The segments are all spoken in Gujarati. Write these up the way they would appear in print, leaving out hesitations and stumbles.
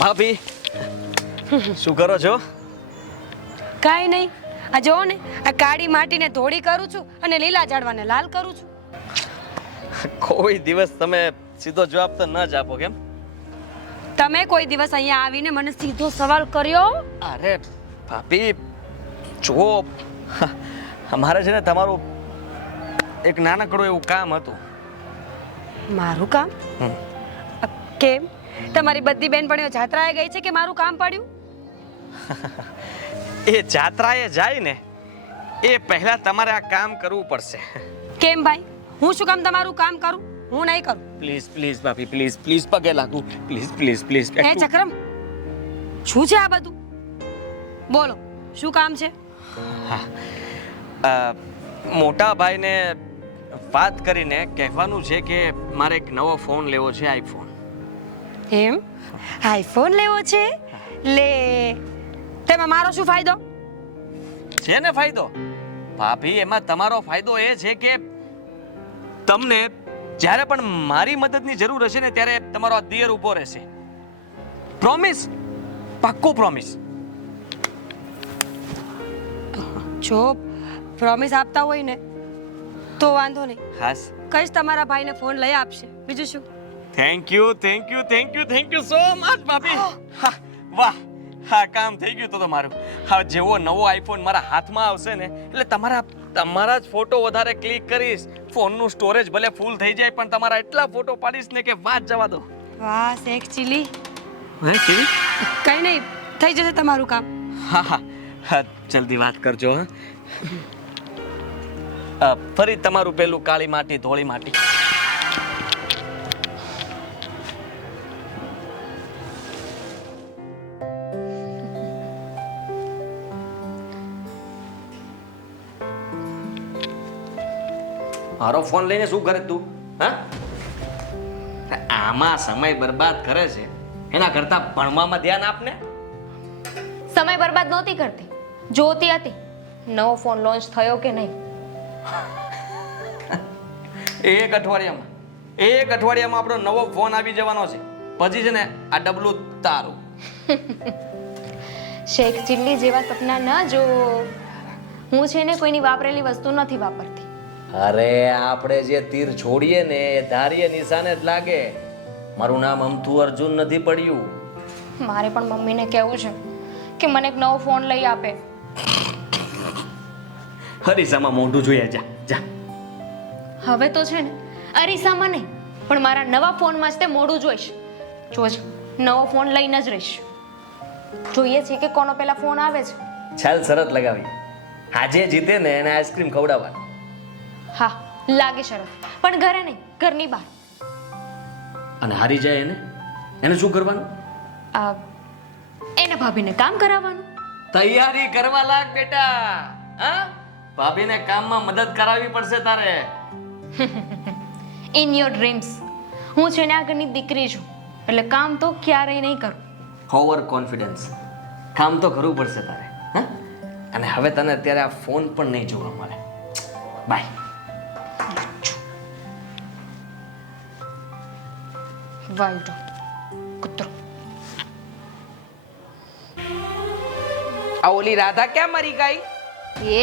ભાભી શું કરો છો? કાંઈ નહીં. આ જોવો ને, આ કાળી માટીને ધોળી કરું છું અને લીલા ઝાડવાને લાલ કરું છું. કોઈ દિવસ તમે સીધો જવાબ તો ન જ આપો કેમ? તમે કોઈ દિવસ અહીંયા આવીને મને સીધો સવાલ કર્યો? અરે ભાભી જુઓ, અમારે છે ને તમારું એક નાનકડું એવું કામ હતું. મારું કામ? કેમ? તમારી બધી બેનપણીઓ જાત્રાએ ગઈ છે કે મારું કામ પડ્યું? એ જાત્રાએ જાય ને એ પહેલા તમારે આ કામ કરવું પડશે. કેમ ભાઈ, હું શું કામ તમારું કામ કરું? હું નહીં કરું. પ્લીઝ પ્લીઝ ભાભી પ્લીઝ પ્લીઝ પગે લાગુ પ્લીઝ પ્લીઝ પ્લીઝ. હે ચક્રમ, શું છે આ બધું? બોલો, શું કામ છે? મોટા ભાઈને વાત કરીને કહેવાનું છે કે મારે એક નવો ફોન લેવો છે, આઈફોન. એમ? આઈફોન લેવો છે? લે, તેમાં મારો શું ફાયદો? છે ને ફાયદો ભાભી, એમાં તમારો ફાયદો એ છે કે તમને જ્યારે પણ મારી મદદની જરૂર હશે ને ત્યારે તમારો આ દિયર ઊભો રહેશે. પ્રોમિસ, પાક્કો પ્રોમિસ. જો પ્રોમિસ આપતા હોય ને તો વાંધો નહીં, ખાસ કઈશ તમારા ભાઈને ફોન લઈ આપશે. બીજું શું? Thank you thank you thank you thank you so much ભાભી. હા, વાહ, હા કામ થઈ ગયું તો મારું. હા, જેવો નવો આઈફોન મારા હાથમાં આવશે ને એટલે તમારા જ ફોટો વધારે ક્લિક કરીશ. ફોનનું સ્ટોરેજ ભલે ફૂલ થઈ જાય પણ તમારા એટલા ફોટો પાડીશ ને કે વાત જવા દો. વાહ શેખ ચીલી. હે ચીલી? કઈ નહીં, થઈ જશે તમારું કામ. હા હા હા, જલ્દી વાત કરજો. હા, ફરી તમારું પેલું કાળી માટી ધોળી માટી. મારો ફોન લઈને શું કરે તું? હા, આમાં સમય બરબાદ કરે છે એના કરતા ભણવામાં ધ્યાન આપને. સમય બરબાદ નહોતી કરતી, જોતી હતી નવો ફોન લોન્ચ થયો કે નહીં. એક અઠવાડિયામાં આપણો નવો ફોન આવી જવાનો છે. પછી છે ને આ ડબલું તારું. શેખ ચિલ્લી જેવા સપના ન જો. હું છે ને કોઈની વાપરેલી વસ્તુ નથી વાપરતી. અરે આપણે જે તીર છોડીએ ને એ ધારીએ નિશાને જ લાગે. મારું નામ અમથુ અર્જુન નથી પડ્યું. મારે પણ મમ્મીને કહેવું છે કે મને એક નવો ફોન લઈ આપે. હરીસામાં મોઢું જોઈએ જા જા. હવે તો છે ને અરીસામાં નહીં પણ મારા નવા ફોનમાં જ તે મોઢું જોઈશ. જોજે, નવો ફોન લઈને જ રહીશ. જોઈએ છે કે કોનો પેલા ફોન આવે છે. ચાલ શરત લગાવી, આજે જીતે ને એને આઈસ્ક્રીમ ખવડાવવાની. હા લાગે શરત, પણ ઘરે નહીં, ઘરની બહાર. અને હારી જાય એને શું કરવાનું? એને ભાભીને કામ કરાવવાનું. તૈયારી કરવા લાગ બેટા. હા, ભાભીને કામમાં મદદ કરાવવી પડશે તારે. In your dreams. હું છે ને આ ઘરની દીકરી છું એટલે કામ તો ક્યારેય નહીં કરું. Over confidence. કામ તો કરવું પડશે તારે. હા, અને હવે તને અત્યારે આ ફોન પણ નહીં જોવા મળે. બાય. વાઈડો કૂતરો. આ ઓલી રાધા ક્યાં મરી ગઈ? એ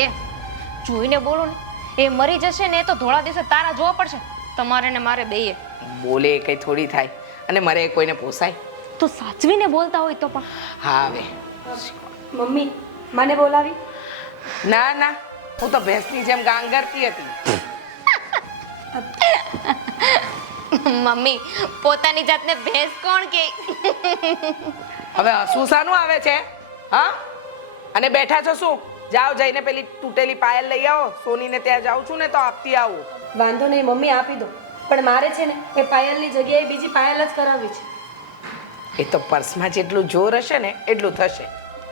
જોઈને બોલો ને, એ મરી જશે ને તો ધોળા દિવસે તારા જોવા પડશે તમારે ને મારે બેયે. બોલે એ કઈ થોડી થાય, અને મારે કોઈને પોસાય? તો સાચવીને બોલતા હોય તો પણ. હા હવે મમ્મી, મને બોલાવી? ના ના, હું તો ભેંસની જેમ ગાંગરતી હતી. મમ્મી, પોતાની જાતને ભેંસ કોણ કે? હવે હસવું શાનું આવે છે? હા, અને બેઠા છો શું? જાઓ જઈને પેલી તૂટેલી પાયલ લઈ આવો. સોનીને ત્યાં જાઉં છું ને તો આપતી આવું. વાંધો નહીં મમ્મી, આપી દો. પણ મારે છે ને એ પાયલની જગ્યાએ બીજી પાયલ જ કરાવવી છે. એ તો પર્સમાં જેટલું જોર હશે ને એટલું થશે.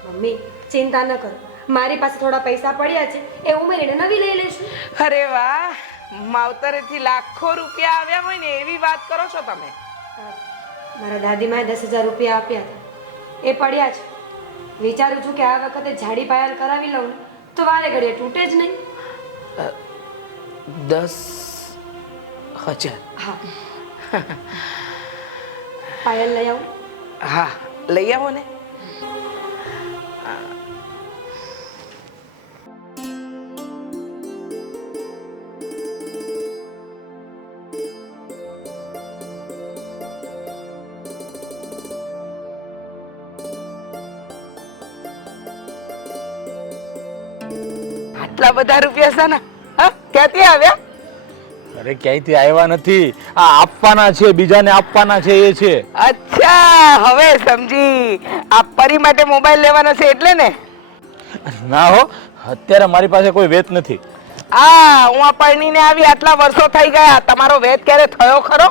મમ્મી ચિંતા ન કરો, મારી પાસે થોડા પૈસા પડ્યા છે, એ ઉમેરીને નવી લઈ લઈશું. અરે વાહ, માવતરેથી લાખો રૂપિયા આવ્યા હોય ને એવી વાત કરો છો તમે. મારા દાદીમાએ 10,000 રૂપિયા આપ્યા હતા, એ પડ્યા છે. વિચારું છું કે આ વખતે જાડી પાયલ કરાવી લઉં ને તો વારે ઘડીએ તૂટે જ નહીં. 10,000? હા પાયલ લઈ આવું? હા લઈ આવો ને. આટલા બધા રૂપિયા છે ને? હા, ક્યાંથી આવ્યા? અરે ક્યાંયથી આવ્યા નથી, આ આપવાના છે, બીજાને આપવાના છે એ છે. અચ્છા, હવે સમજી. આ પરી માટે મોબાઈલ લેવાનો છે એટલે ને? ના હો, અત્યારે મારી પાસે કોઈ વેત નથી. હું આ પરણીને આવી આટલા વર્ષો થઈ ગયા, તમારો વેત ક્યારે થયો ખરો?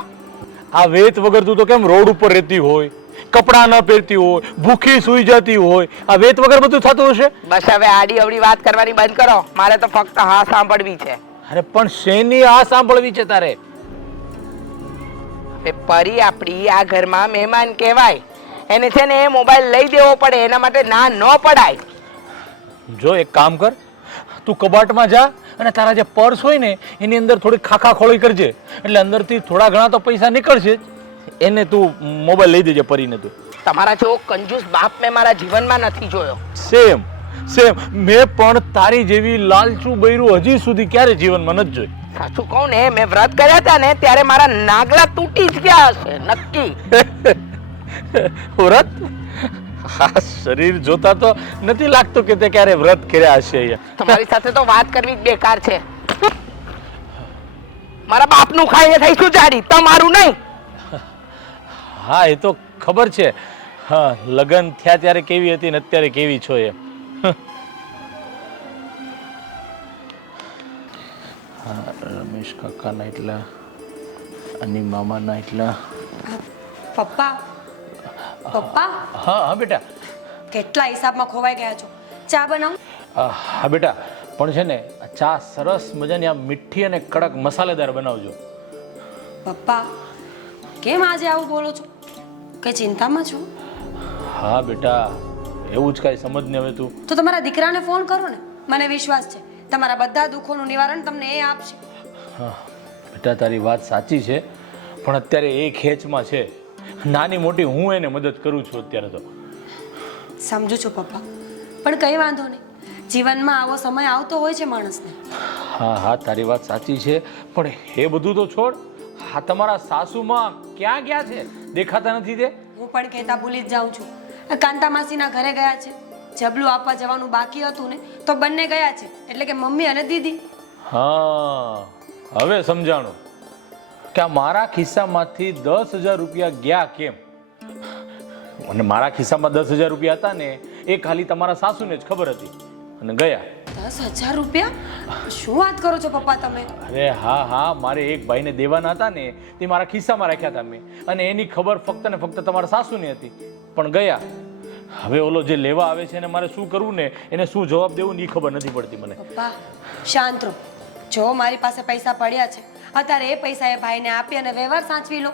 આ વેત વગર તું તો કેમ રોડ ઉપર રહેતી હોય, કપડાં ન પહેરતી હોય, ભૂખી સૂઈ જતી હોય, આ વેત વગર બધું થતું હશે? બસ હવે આડી અવડી વાત કરવાની બંધ કરો. મારે તો ફક્ત હા સાંભળવી છે. અરે પણ શેની આ સાંભળવી છે તારે? એ પરી આપણી આ ઘરમાં મહેમાન કહેવાય, એને છે ને એ મોબાઈલ લઈ દેવો પડે, એના માટે ના ન પડાય. જો એક કામ કર, તું કબાટમાં જા અને તારા જે પર્સ હોય ને એની અંદર થોડી ખાખા ખોળી કરજે, એટલે અંદરથી થોડા ઘણા તો પૈસા નીકળશે જ. એને તું મોબાઈલ લઈ દેજે પરીને. તું તમારા જેવો કંજૂસ બાપ મેં મારા જીવનમાં નથી જોયો. સેમ સેમ, મેં પણ તારી જેવી લાલચું બૈરું હજી સુધી ક્યારે જીવનમાં નથી જોઈ. સાચું કહું ને, મેં વ્રત કર્યા હતા ને ત્યારે મારા નાગલા તૂટી જ ગયા હશે નક્કી. વ્રત? હા, શરીર જોતા તો નથી લાગતું કે તે ક્યારે વ્રત કર્યા હશે. તમારી સાથે તો વાત કરવી જ બેકાર છે. મારા બાપનું ખાઈને થઈશું જાડી, તમારું નહીં. હા, એ તો ખબર છે. હા, લગ્ન થયા ત્યારે કેવી હતી ને અત્યારે કેવી છો એ. હા, રમેશ કાકાના એટલા, અની મામાના એટલા. પપ્પા પપ્પા હા હા બેટા. કેટલા હિસાબમાં ખોવાઈ ગયા છો. ચા બનાવું? હા બેટા, પણ છે ને આ ચા સરસ મજાની આ મીઠી અને કડક મસાલેદાર બનાવજો. પપ્પા કેમ આજે આવું બોલો છો? કઈ ચિંતામાં છો? હા બેટા, એવું જ કાંઈ સમજ ને હવે તું. તો તમારા દીકરાને ફોન કરો ને, મને વિશ્વાસ છે તમારા બધા દુઃખોનું નિવારણ તમને એ આપશે. હા બેટા, તારી વાત સાચી છે, પણ અત્યારે એ ખેંચમાં છે. નાની મોટી હું એને મદદ કરું છું અત્યારે તો. સમજુ છું પપ્પા, પણ કઈ વાંધો નહીં, જીવનમાં આવો સમય આવતો હોય છે માણસને. હા હા, તારી વાત સાચી છે, પણ એ બધું તો છોડ. હા, તમારા સાસુમાં ક્યાં ગયા છે? દેખાતા નથી તે. હું પણ કહેતા ભૂલી જ જાઉં છું. આ કાંતા માસીના ઘરે ગયા છે. જબલું આપવા જવાનું બાકી હતું ને તો બંને ગયા છે, એટલે કે મમ્મી અને દીદી. હા, હવે સમજાણું કે આ મારા ખિસ્સામાંથી 10,000 રૂપિયા ગયા કેમ. અને મારા ખિસ્સામાં 10,000 રૂપિયા હતા ને એ ખાલી તમારા સાસુને જ ખબર હતી અને ગયા. 10,000 રૂપિયા? શું વાત કરો છો પપ્પા તમે? અરે હા હા, મારે એક ભાઈને દેવાના હતા ને તે મારા ખિસ્સામાં રાખ્યા હતા મેં, અને એની ખબર ફક્ત ને ફક્ત તમારા સાસુને હતી, પણ ગયા. હવે ઓલો જે લેવા આવે છે એને મારે શું કરવું ને એને શું જવાબ દેવું ને એ ખબર નથી પડતી મને. પપ્પા શાંત રહો. જો મારી પાસે પૈસા પડ્યા છે, અત્યારે એ પૈસા એ ભાઈને આપી અને વ્યવહાર સાચવી લો,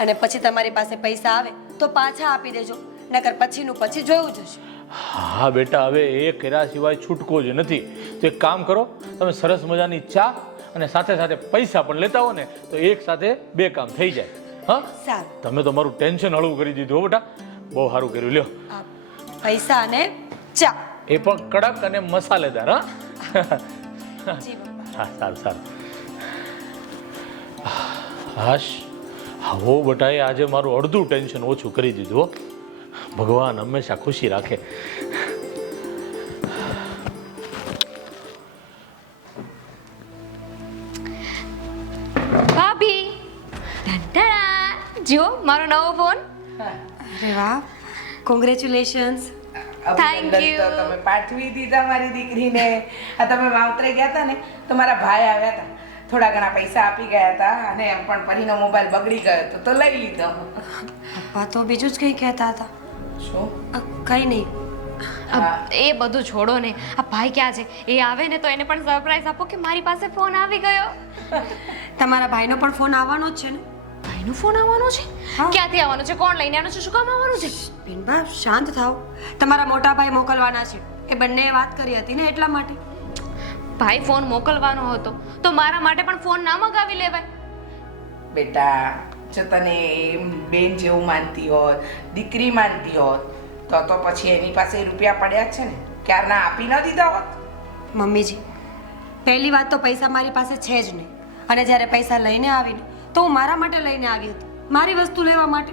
અને પછી તમારી પાસે પૈસા આવે તો પાછા આપી દેજો, નકર પછીનું પછી જોયું જશે. હા બેટા, હવે એ કર્યા સિવાય છૂટકો જ નથી. તો એક કામ કરો, તમે સરસ મજાની ચા અને સાથે સાથે પૈસા પણ લેતા હો ને તો એક સાથે બે કામ થઈ જાય. હા સારું, તમે તો મારું ટેન્શન હળવું કરી દીધું હો બેટા, બહુ સારું કર્યું. લ્યો આ પૈસા અને ચા. એ પણ કડક અને મસાલેદાર. હા જી પપ્પા. હા, સારું સારું. હાશ, હો બટાએ આજે મારું અડધું ટેન્શન ઓછું કરી દીધું હો. ભગવાન હંમેશા ખુશી રાખે. ભાભી ઢંઢણા, જુઓ મારો નવો ફોન. અરે વાહ, કોંગ્રેચ્યુલેશન્સ. Thank you. તો તમે પાઠવી દીધા મારી દીકરીને. આ તમે માવતરે ગયા હતા ને તો મારા ભાઈ આવ્યા હતા, થોડા ઘણા પૈસા આપી ગયા હતા, અને એમ પણ પરીનો મોબાઈલ બગડી ગયો હતો તો લઈ લીધો. પપ્પા તો બીજું જ કંઈ કહેતા હતા. શું? કંઈ નહીં. એ બધું છોડો ને, આ ભાઈ ક્યાં છે? એ આવે ને તો એને પણ સરપ્રાઈઝ આપો કે મારી પાસે ફોન આવી ગયો. તમારા ભાઈનો પણ ફોન આવવાનો જ છે ને? ભાઈનો ફોન આવવાનો છે? હા. ક્યાંથી આવવાનો છે? કોણ લઈને આવવાનો છે? શું કામ આવવાનું છે? બિનબા શાંત થાઓ. તમારા મોટા ભાઈ મોકલવાના છે, એ બંનેએ વાત કરી હતી ને એટલા માટે. ભાઈ ફોન મોકલવાનો હતો તો મારા માટે પણ ફોન ના મગાવી લેવાય. બેટા જો તને બેન જેવું માનતી હોત, દીકરી માનતી હોત, તો પછી એની પાસે રૂપિયા પડ્યા જ છે ને, ક્યારના આપી ન દીધા હોત. મમ્મીજી, પહેલી વાત તો પૈસા મારી પાસે છે જ નહીં. અને જ્યારે પૈસા લઈને આવીને તો હું મારા માટે લઈને આવી હતી, મારી વસ્તુ લેવા માટે.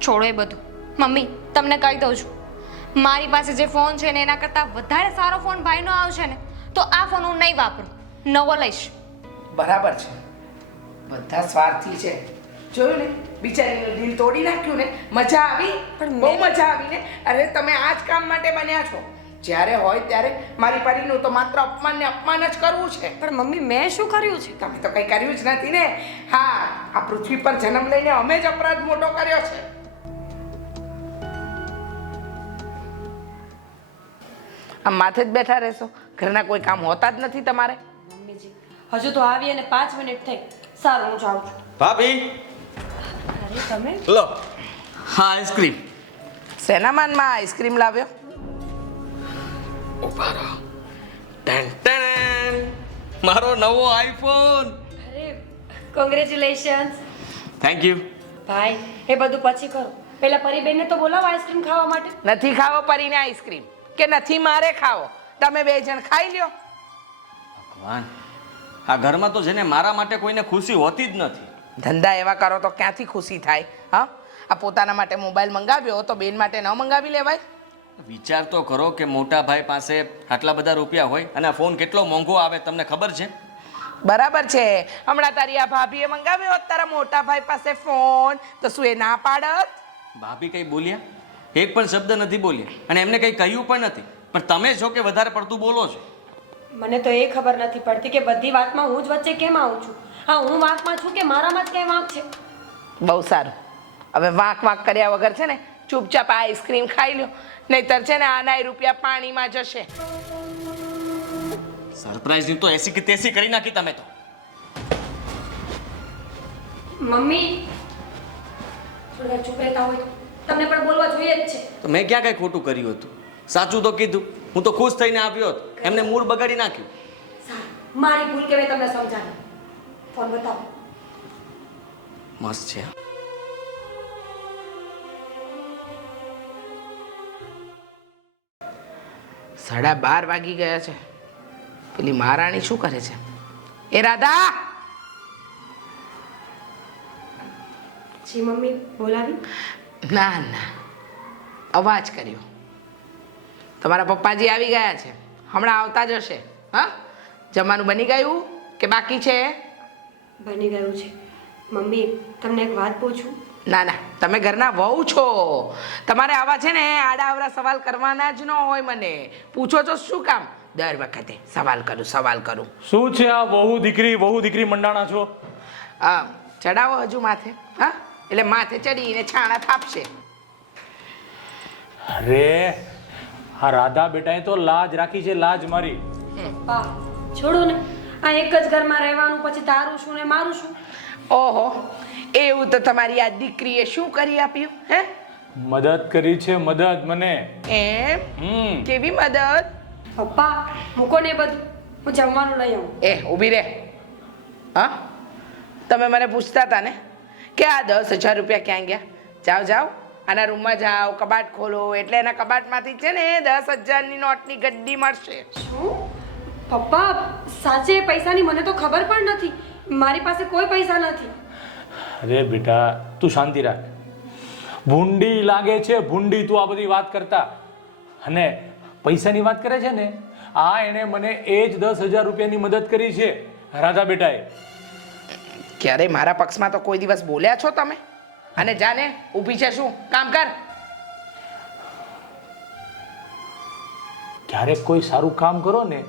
છોડો એ બધું. મમ્મી તમને કહી દઉં છું, મારી પાસે જે ફોન છે ને એના કરતાં વધારે સારો ફોન ભાઈનો આવશે ને તો આ ફોન હું નહીં વાપરું, નવો લઈશ. બરાબર છે, બધા સ્વાર્થી છે. જોયું ને, બિચારીનું દિલ તોડી નાખ્યું ને. મજા આવી, પણ બહુ મજા આવી ને. અરે તમે આ જ કામ માટે બન્યા છો. જ્યારે હોય ત્યારે મારી પરીનું તો માત્ર અપમાન ને અપમાન જ કરવું છે. પણ મમ્મી, મેં શું કર્યું છે? તમે તો કંઈ કર્યું જ નથી ને. હા, આ પૃથ્વી પર જન્મ લઈને અમે જ અપરાધ મોટો કર્યો છે. આમ માથે જ બેઠા રહેશો, ઘરના કોઈ કામ હોતા જ નથી તમારે. મમ્મીજી, હજુ તો આવી અને 5 મિનિટ થઈ. સારું, હું જાઉં છું. ભાભી અરે તમે લો હા આઈસ્ક્રીમ. શેના માનમાં આઈસ્ક્રીમ લાવ્યો? ઉભા રહો. Ton ton. મારો નવો આઈફોન. અરે કોંગ્રેચ્યુલેશન્સ. Thank you. ભાઈ, એ બધું પછી કરો. પહેલા પરીબેનને તો બોલાવો આઈસ્ક્રીમ ખાવા માટે. નથી ખાવો પરીને આઈસ્ક્રીમ, કે નથી મારે ખાવો? તમે 2 જણ ખાઈ લ્યો. ભગવાન, આ ઘરમાં તો જેને મારા માટે કોઈને ખુશી હોતી જ નથી. ધંધા એવા કરો તો ક્યાંથી ખુશી થાય? હા, આ પોતાના માટે મોબાઈલ મંગાવ્યો તો બેન માટે ન મંગાવી લેવાય? વિચાર તો કરો કે મોટા ભાઈ પાસે આટલા બધા રૂપિયા હોય અને આ ફોન કેટલો મોંઘો આવે તમને ખબર છે? બરાબર છે. હમણાં તારી આ ભાભીએ મંગાવ્યો હોત તારા મોટા ભાઈ પાસે ફોન તો શું એ ના પાડત? ભાભી કઈ બોલ્યા? એક પણ શબ્દ નથી બોલ્યા અને એમને કઈ કહ્યું પણ નથી. પણ તમે છો કે વધારે પડતું બોલો છો. મને તો એ ખબર નથી પડતી કે બધી વાતમાં હું જ વચ્ચે કેમ આવું છું. હા, હું વાંકમાં છું કે મારામાં જ કઈ વાંક છે? બહુ સારું. હવે વાંક વાંક કર્યા વગર છે ને ચૂપચાપ આ આઈસ્ક્રીમ ખાઈ લ્યો, નહીતર છે ને આના રૂપિયા પાણીમાં જશે. સરપ્રાઈઝ તો 80 કે 83 કરી નાખી તમે તો. મમ્મી, થોડી વાર ચૂપ રહેતા હોય તો તમને પણ બોલવા જોઈએ જ છે. તો મેં ક્યાં કઈ ખોટું કર્યું હતું? સાચું તો કીધું. હું તો ખુશ થઈને આવ્યો હતો, એમને મૂડ બગાડી નાખ્યું. સારું, મારી ભૂલ કે મેં તમને સમજાવી. ફોન બતાવો. મસ્ત છે. 12:30 વાગી ગયા છે. પેલી મહારાણી શું કરે છે? એ રાધા! જી મમ્મી, બોલાવી? ના ના, અવાજ કર્યો. તમારા પપ્પાજી આવી ગયા છે, હમણાં આવતા જ હશે. હા, જમવાનું બની ગયું કે બાકી છે? બની ગયું છે. મમ્મી, તમને એક વાત પૂછું? ના ના, તમે ઘરના વહુ છો, તમારે આવા છે ને આડાઅવળા સવાલ કરવાના જ ન હોય. મને પૂછો છો શું કામ? દર વખતે સવાલ કરું. શું છે આ વહુ દીકરી મંડાણા છો? ચડાવો હજુ માથે. હા, એટલે માથે ચડીને છાણા થાપશે. અરે આ રાધા બેટાએ તો લાજ રાખી છે, લાજ મારી. પા છોડો ને, આ એક જ ઘરમાં રહેવાનું, પછી તારું શું ને મારું શું? ઓહો, એવું તો તમારી આ દીકરીએ શું કરી આપ્યું? હે, મદદ કરી છે, મદદ મને. એમ? કેવી મદદ? પપ્પા, મૂકો ને એ બધું, હું જમવાનું લઈ આવું. ઊભી રહે. હા, તમે મને પૂછતા હતા ને કે આ 10,000 રૂપિયા ક્યાં ગયા? જાઓ આના રૂમમાં જાઓ, કબાટ ખોલો, એટલે એના કબાટમાંથી છે ને 10,000ની નોટની ગड्डी મળશે. શું? પપ્પા, સાચે એ પૈસાની મને તો ખબર પણ નથી. મારી પાસે કોઈ પૈસા નથી. અરે બેટા તું શાંતિ રાખ. ભૂંડી લાગે છે, ભૂંડી તું આ બધી વાત કરતા. અને પૈસાની વાત કરે છે ને, આ એણે મને એ જ 10,000 રૂપિયાની મદદ કરી છે રાધા બેટાએ. ક્યારે મારા પક્ષમાં તો કોઈ દિવસ બોલ્યા છો તમે? અને જાને ઊભી છે, શું કામ કર. ક્યારેક કોઈ સારું કામ કરો ને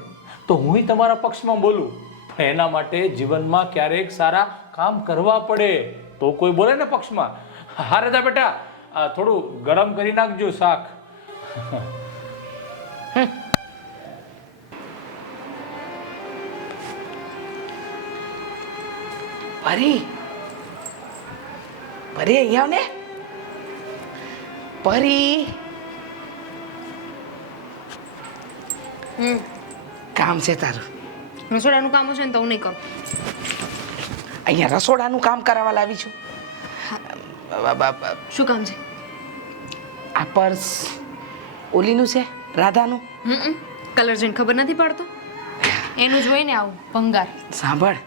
તો હું તમારા પક્ષમાં બોલું, પણ એના માટે જીવનમાં ક્યારેક સારા કામ કરવા પડે તો કોઈ બોલે ને પક્ષમાં. હા રાધા બેટા, થોડું ગરમ કરી નાખજો શાક. પરી અહીંયા ને. પરી, કામ છે તારું. રસોડાનું કામ હશે ને તો હું નહીં કરું. અહીંયા રસોડાનું કામ કરાવવા લાવી છું. શું કામ છે? આ પર્સ ઓલીનું છે, રાધાનું. કલર જોઈને ખબર નથી પડતો? એનું જોઈને આવું ભંગાર. સાંભળ,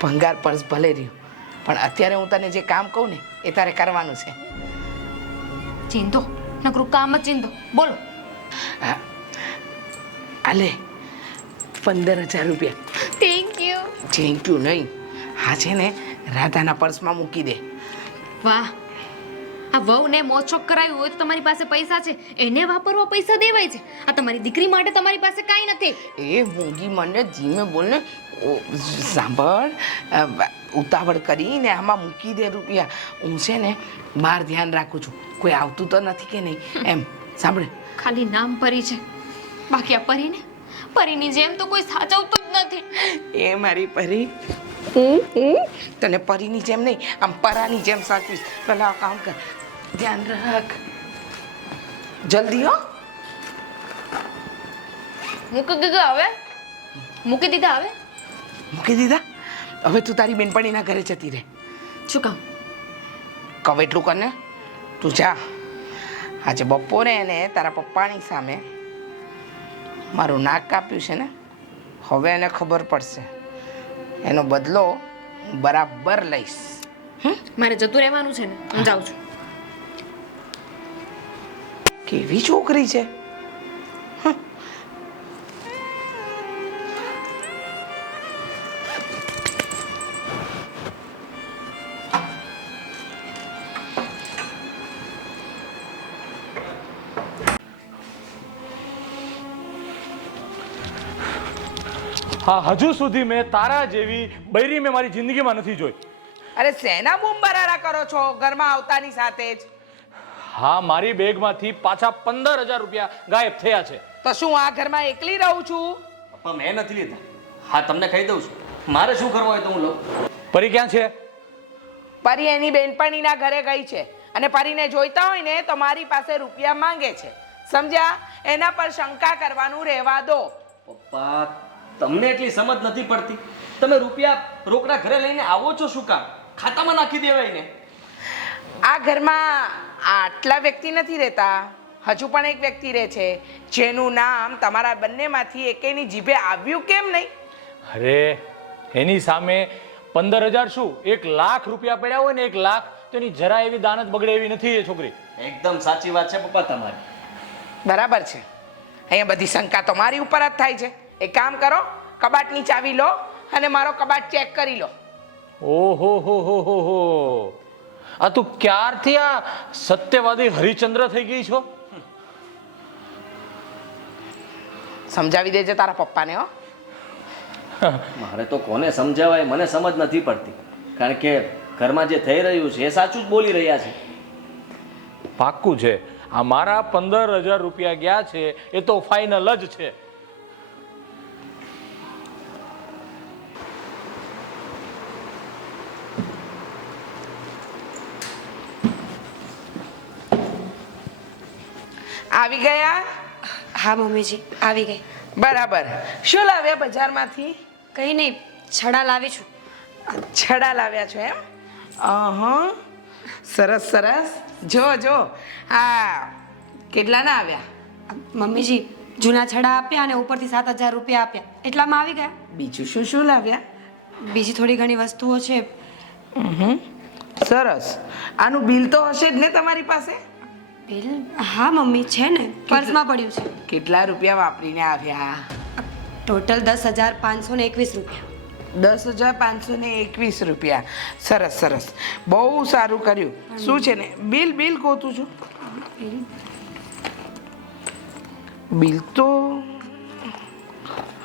ભંગાર પર્સ ભલે રહ્યું, પણ અત્યારે હું તને જે કામ કહું ને એ તારે કરવાનું છે. ચિંતો નકરું કામ જ ચિંતો. બોલો. હા, આલે 15,000 રૂપિયા. Thank you. થેન્ક યુ નહીં, હા છે ને રાધાના પર્સમાં મૂકી દે. વાહ, આ વહુને મોજશોખ કરાવ્યું હોય તો તમારી પાસે પૈસા છે, એને વાપરવા પૈસા દેવાય છે. આ તમારી દીકરી માટે તમારી પાસે કાંઈ નથી. એ મૂંગી મને ધીમે બોલને. સાંભળ, ઉતાવળ કરીને આમાં મૂકી દે રૂપિયા. હું છે ને બહાર ધ્યાન રાખું છું, કોઈ આવતું તો નથી કે નહીં એમ. સાંભળ, ખાલી નામ પરી છે, બાકી આ પરીને પરીની જેમ તો કોઈ સાચવતું જ નથી. એ મારી પરી, તને પરીની જેમ નહીં, આમ પરાની જેમ સાચવીશ. પેલા આ કામ કર, ધ્યાન રાખ જલ્દી. હો, મૂકી દીધા હવે? મૂકી દીધા હવે? મૂકી દીધા. હવે તું તારી બેનપણીના ઘરે જતી રહે. શું કામ? કહું એટલું કરને, તું જા. આજે બપોરે એને તારા પપ્પાની સામે મારું નાક કાપ્યું છે ને, હવે એને ખબર પડશે. એનો બદલો હું બરાબર લઈશ. મારે જતું રહેવાનું છે ને, હું જાઉં છું. કેવી છોકરી છે. હા, હજુ સુધી મેં તારા જેવી બૈરી મેં મારી જિંદગીમાં નથી જોઈ. અરે શેના બૂમ બરાડા કરો છો ઘરમાં આવતાની સાથે જ? હા, મારી બેગમાંથી પાછા 15,000 રૂપિયા ગાયબ થયા છે. તો શું આ ઘરમાં એકલી રહું છું? પપ્પા મેં નથી લીધા. હા, તમને કહી દઉં છું, મારે શું કરવું હોય તો હું લઉં. પરી ક્યાં છે? પરી એની બેનપણીના ઘરે ગઈ છે, અને પરીને જોઈતા હોય ને તો મારી પાસે રૂપિયા માંગે છે. સમજ્યા? એના પર શંકા કરવાનું રહેવા દો. પપ્પા તમને એટલી સમજ નથી પડતી. તમે રૂપિયા રોકડા ઘરે લઈને આવો છો શું કામ? ખાતામાં નાખી દેવાય ને. આ ઘરમાં આટલા વ્યક્તિ નથી રહેતા, હજુ પણ એક વ્યક્તિ રહે છે જેનું નામ તમારા બંનેમાંથી એકેયની જીભે આવ્યું કેમ નહીં? અરે એની સામે 15,000 શું, 1,00,000 રૂપિયા પડ્યા હોય ને 1,00,000, તો એની જરા એવી દાનત બગડે એવી નથી એ છોકરી. એકદમ સાચી વાત છે પપ્પા તમારી. બરાબર છે. અહીંયા બધી શંકા તો મારી ઉપર જ થાય છે. એક કામ કરો, કબાટની ચાવી લો અને મારો કબાટ ચેક કરી લો. ઓહો હો, આ તું ક્યારથી આ સત્યવાદી હરિચંદ્ર થઈ ગઈ છો? સમજાવી દેજે તારા પપ્પાને. હો, મારે તો કોને સમજાવાય, મને સમજ નથી પડતી. કારણ કે ઘરમાં જે થઈ રહ્યું છે એ સાચું જ બોલી રહ્યા છે. પાક્કું છે, આ મારા 15,000 રૂપિયા ગયા છે એ તો ફાઇનલ જ છે. આવી ગયા? હા મમ્મીજી, આવી ગઈ. બરાબર. શું લાવ્યા બજારમાંથી? કંઈ નહીં, છડા લાવી છું. છડા લાવ્યા છો એમ? સરસ સરસ. જો જો, હા કેટલાના આવ્યા? મમ્મીજી જૂના છડા આપ્યા અને ઉપરથી 7,000 રૂપિયા આપ્યા, એટલામાં આવી ગયા. બીજું શું શું લાવ્યા? બીજી થોડી ઘણી વસ્તુઓ છે. સરસ. આનું બિલ તો હશે જ ને તમારી પાસે? બિલ? હા મમ્મી, છે ને, પર્સમાં પડ્યું છે. કેટલા રૂપિયા વાપરીને આવ્યા? ટોટલ 10,521 રૂપિયા. 10,521 રૂપિયા. સરસ સરસ, બહુ સારું કર્યું. શું છે ને, બિલ ગોતું છું. બિલ તો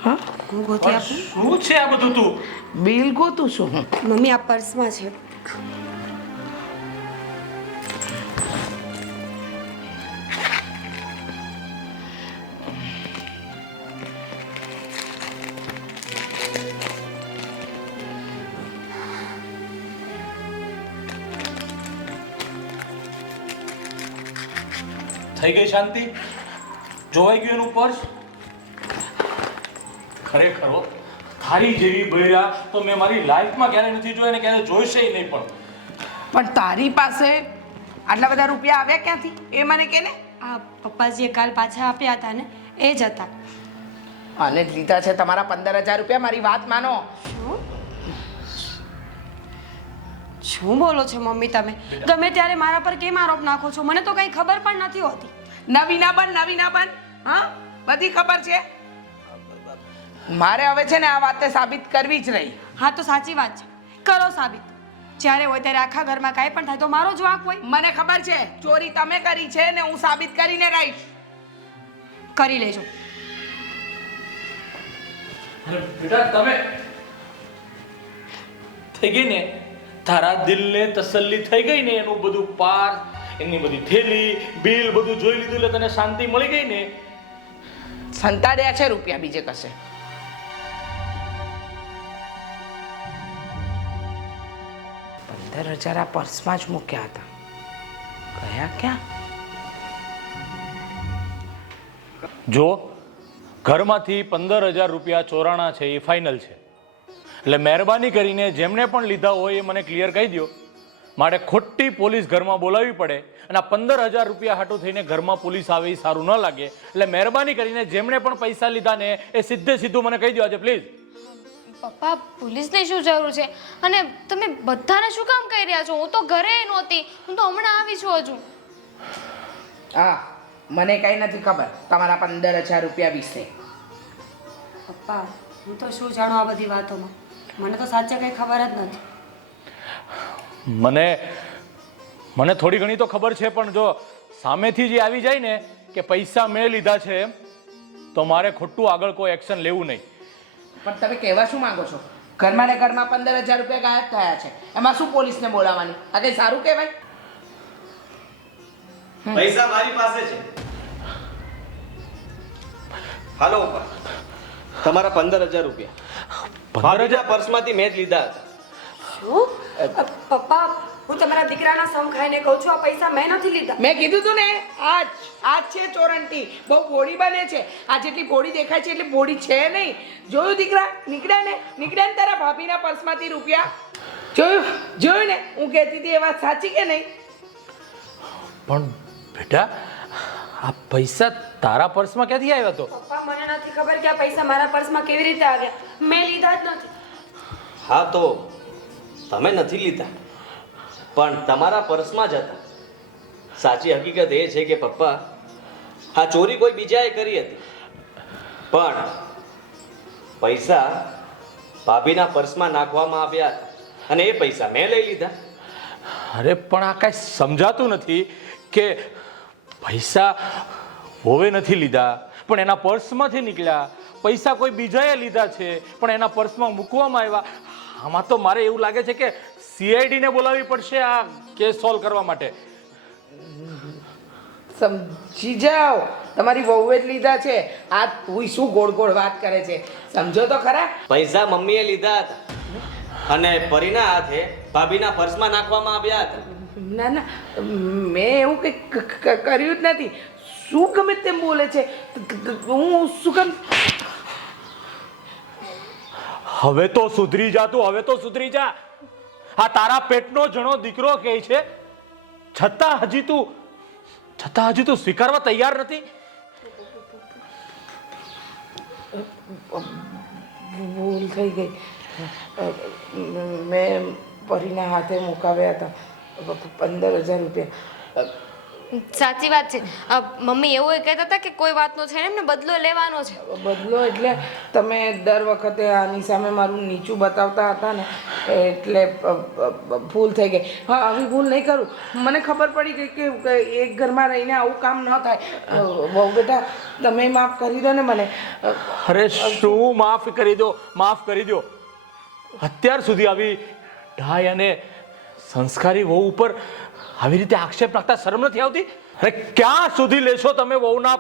હા, હું ગોતી આપું? શું છે આ બધું તું? બિલ ગોતું છું હું. મમ્મી, આ પર્સમાં છે. થઈ ગઈ શાંતિ? જોવાઈ ગયું એનું પર્સ? ખરેખર હો, તારી જેવી બૈરા તો મેં મારી લાઈફમાં ક્યારે નથી જોઈ ને ક્યારે જોઈશે નહીં પણ તારી પાસે આટલા બધા રૂપિયા આવ્યા ક્યાંથી એ મને કે ને. આ પપ્પાજીએ કાલ પાછા આપ્યા હતા ને એ જ હતા. આને જ લીધા છે તમારા 15,000 રૂપિયા. મારી વાત માનો. શું બોલો છો મમ્મી તમે? ગમે ત્યારે મારા પર કેમ આરોપ નાખો છો? મને તો કંઈ ખબર પણ નથી હોતી. નવી ના બન. હા, બધી ખબર છે. મારે હવે છે ને આ વાતે સાબિત કરવી જ રહી. હા તો સાચી વાત છે, કરો સાબિત. જ્યારે હોય ત્યારે આખા ઘરમાં કાંઈ પણ થાય તો મારો જ વાંક હોય. મને ખબર છે ચોરી તમે કરી છે ને હું સાબિત કરીને રહીશ. કરી લેજો. બેટા તમે થઈ ગઈ ને, તારા દિલને તસલ્લી થઈ ગઈ ને, એનું બધું પાર, એની બધી થેલી બિલ બધું જોઈ લીધું એટલે તને શાંતિ મળી ગઈ ને. સંતાડ્યા છે રૂપિયા બીજે કશે. $15,000 આ પર્સમાં જ મૂક્યા હતા. ગયા ક્યાં? જો ઘરમાંથી 15,000 રૂપિયા ચોરાણા છે એ ફાઇનલ છે. એટલે મહેરબાની કરીને જેમણે પણ લીધા હોય એ મને ક્લિયર કહી દો. મારે ખોટી પોલીસ ઘરમાં બોલાવવી પડે અને આ 15,000 રૂપિયા હાટું થઈને ઘરમાં પોલીસ આવે એ સારું ન લાગે. એટલે મહેરબાની કરીને જેમણે પણ પૈસા લીધા ને એ સીધું મને કહી દો આજે પ્લીઝ. પપ્પા પોલીસની શું જરૂર છે? અને તમે બધાને શું કામ કહી રહ્યા છો? હું તો ઘરે નહોતી, હું તો હમણાં આવી છું હજુ. હા, મને કઈ નથી ખબર તમારા 15,000 રૂપિયા વિશે. પપ્પા હું તો શું જાણું આ બધી વાતોમાં? મને તો સાચે કંઈ ખબર જ નથી. મને થોડી ઘણી તો ખબર છે, પણ જો સામેથી જે આવી જાય ને કે પૈસા મેં લીધા છે તો મારે ખોટું આગળ કોઈ એક્શન લેવું નહીં. પણ તમે કહેવા શું માંગો છો? ઘરમાં ને ઘરમાં 15,000 રૂપિયા ગાયબ થયા છે, એમાં શું પોલીસને બોલાવવાની? આ કઈ સારું કહેવાય? પૈસા મારી પાસે છે. હાલો ઉપર, તમારા 15,000 રૂપિયા ભાભીના પર્સમાંથી મેં જ લીધા હતા. શું? પપ્પા હું તમારા દીકરાના સમ ખાઈને કહું છું, આ પૈસા મેં નથી લીધા. મેં કીધું તું ને, આજ છે ચોરંટી. બહુ બોડી બને છે. આ જેટલી બોડી દેખાય છે એટલી બોડી છે નહીં. જોયું દીકરા? નીકળ્યા ને તારા ભાભીના પર્સમાંથી રૂપિયા? જોયું ને? હું કહેતી હતી એ વાત સાચી કે નહીં? પણ બેટા આ પૈસા તારા પર્સમાં ક્યાંથી આવ્યા તો? પપ્પા મને નથી ખબર કે આ પૈસા મારા પર્સમાં કેવી રીતે આવ્યા. મેં લીધા જ નથી. હા તો તમે નથી લીધા, પણ તમારા પર્સમાં જ હતા. સાચી હકીકત એ છે કે પપ્પા આ ચોરી કોઈ બીજાએ કરી હતી, પણ પૈસા ભાભીના પર્સમાં નાખવામાં આવ્યા હતા અને એ પૈસા મેં લઈ લીધા. અરે પણ આ કાંઈ સમજાતું નથી કે પૈસા હોવે નથી લીધા પણ એના પર્સમાંથી નીકળ્યા, પૈસા કોઈ બીજાએ લીધા છે પણ એના પર્સમાં મૂકવામાં આવ્યા. આમાં તો મારે એવું લાગે છે કે CID ને બોલાવવી પડશે આ કેસ સોલ્વ કરવા માટે. સમજી જાઓ, તમારી વહુએ જ લીધા છે. આ તું શું ગોળ ગોળ વાત કરે છે? સમજો તો ખરા. પૈસા મમ્મીએ લીધા હતા અને પરીના હાથે ભાભીના પર્સમાં નાખવામાં આવ્યા હતા. ના, મેં એવું કંઈ કર્યું જ નથી. શું ગમે તેમ બોલે છે? હું શું કામ? હવે તો સુધરી જા તું, હવે તો સુધરી જા. આ તારા પેટનો જણો દીકરો કહે છે છતાં હજી તું સ્વીકારવા તૈયાર નથી. ભૂલ થઈ ગઈ. મેં પરીના હાથે મુકાવ્યા હતા 15,000 રૂપિયા. સાચી વાત છે. મમ્મી એવું કહેતા હતા કે કોઈ વાતનો છે એમને બદલો લેવાનો છે. બદલો એટલે તમે દર વખતે આની સામે મારું નીચું બતાવતા હતા ને એટલે ભૂલ થઈ ગઈ. હા, આવી ભૂલ નહીં કરું. મને ખબર પડી ગઈ કે એક ઘરમાં રહીને આવું કામ ન થાય. બહુ બેટા તમે માફ કરી દો ને મને. અરે શું માફ કરી દો. અત્યાર સુધી આવી ઢાઈ અને સંસ્કારી વહુ ઉપર આવી રીતે આક્ષેપ નાખતા શરમ નથી આવતી? અરે ક્યાં સુધી લેશો તમે વહુના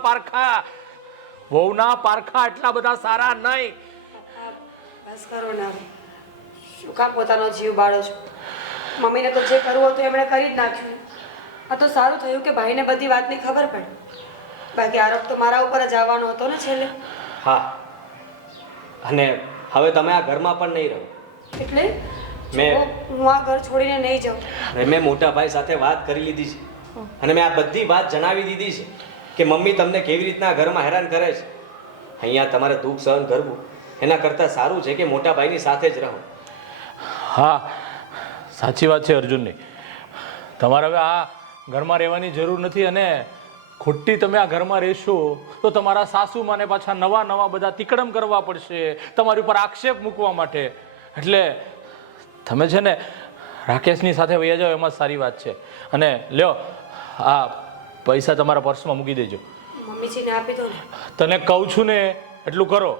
પારખા એટલા બધા સારા નહીં. બસ કરો ને હવે. શું કામ પોતાનો જીવ બાળો છો? મમ્મીને તો જે કરવું હતું એમણે કરી જ નાખ્યું. આ તો સારું થયું કે ભાઈને બધી વાતની ખબર પડી, બાકી આરોપ તો મારા ઉપર જ આવવાનો હતો ને છેલ્લે. હા, અને હવે તમે આ ઘરમાં પણ નહીં રહો. એટલે મેં હું આ ઘર છોડીને નહીં જાઉં. અને મેં મોટા ભાઈ સાથે વાત કરી લીધી છે અને મેં આ બધી વાત જણાવી દીધી છે કે મમ્મી તમને કેવી રીતના ઘરમાં હેરાન કરે છે. અહીંયા તમારે દુઃખ સહન કરવું એના કરતાં સારું છે કે મોટા ભાઈની સાથે જ રહો. હા સાચી વાત છે અર્જુનની. તમારે હવે આ ઘરમાં રહેવાની જરૂર નથી અને ખોટી તમે આ ઘરમાં રહેશો તો તમારા સાસુમાને પાછા નવા નવા બધા તિકડમ કરવા પડશે તમારી ઉપર આક્ષેપ મૂકવા માટે. એટલે તમે છે ને રાકેશની સાથે વહી જાઓ એમાં સારી વાત છે. અને લ્યો આ પૈસા તમારા પર્સમાં મૂકી દેજો. મમ્મીજીને આપી દો ને. તને કહું છું ને એટલું કરો.